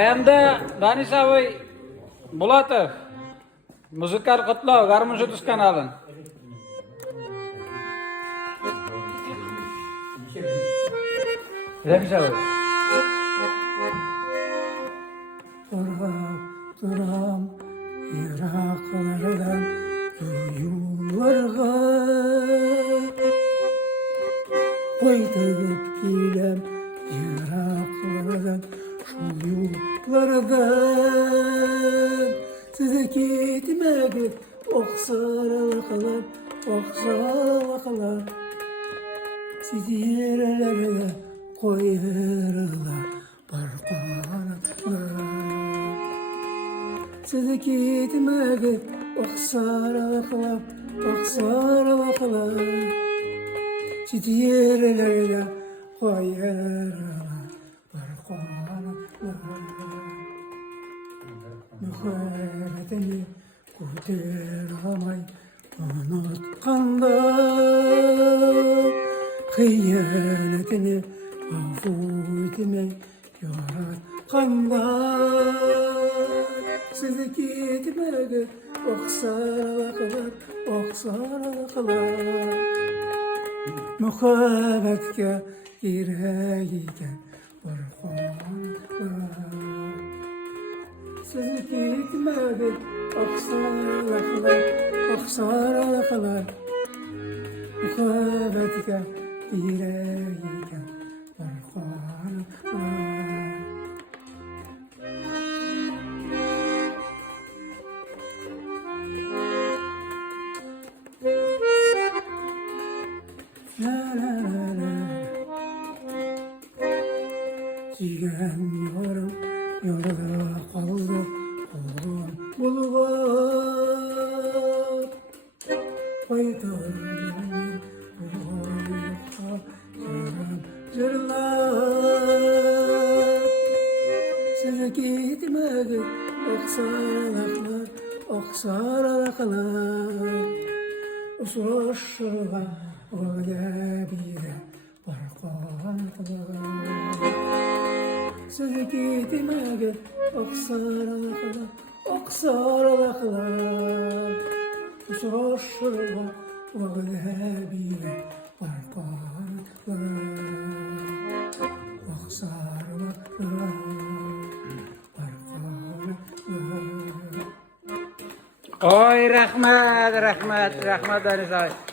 Endi Danis abi Bulatov Muzikal qutlov Garmush Yutuz kanalin. Danis abi. Duram Iraklardan duyularga Koydup gilem Iraklardan şu yollardan Size gitmedi oksarlıklar Sizi yerlere koyarlar barbarlar Sizi gitmedi oksarlıklar Sizi yerlere koyarlar barbarlar Mühürletini kurtaramay unutkanda Hıyanetini afu etmey yaratkanda Sizi gitmedi oksarlıklar Muhabbetke gireyken barbarlar Sizi gitmedi oksarlıklar Muhabbetke gireyken barbarlar La la la la Sigen yorum Yorda kaldı oğlum bulvar Koydur bulvarlıkta zırlar Size gitmedi oksarlıklar Usuluşluğa öyle bile barkanlıklar Sizi gitmedi oksarlıklar Usuluşluğa öyle bile barkanlıklar Oksarlıklar Oy rahmat Danis abi.